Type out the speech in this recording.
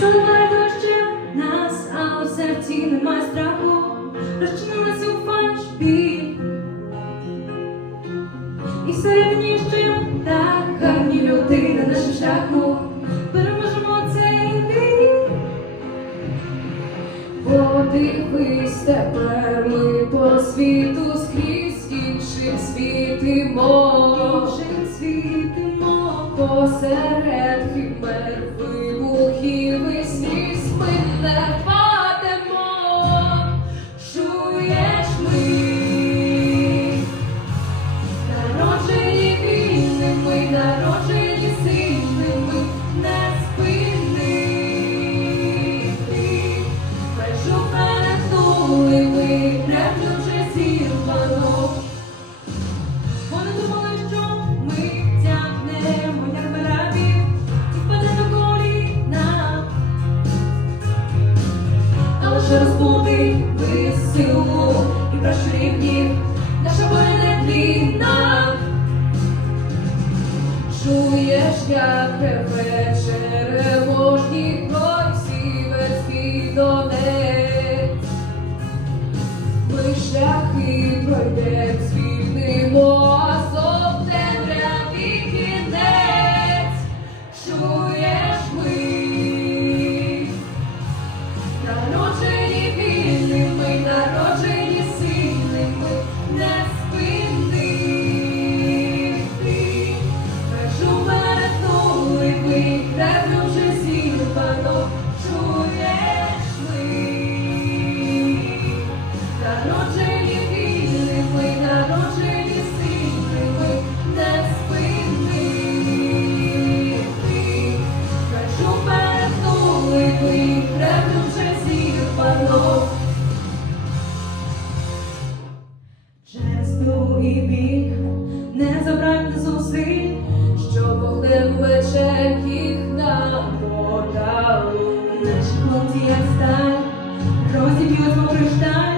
заливає дощем нас, але в серці немає страху, розчинилася у фальш біль. І всередині ще так гарні люди на нашому шляху, переможемо цей біль. Подивись тепер ми по світу скрізь іншим світимо, іншим світимо посеред тлінна. Чуєш, як реве черемошні крой другий бік не забрати зусиль, що вогнем вече їх нам подали. Наші хлопці, як сталь, розіб'ють по кришталь,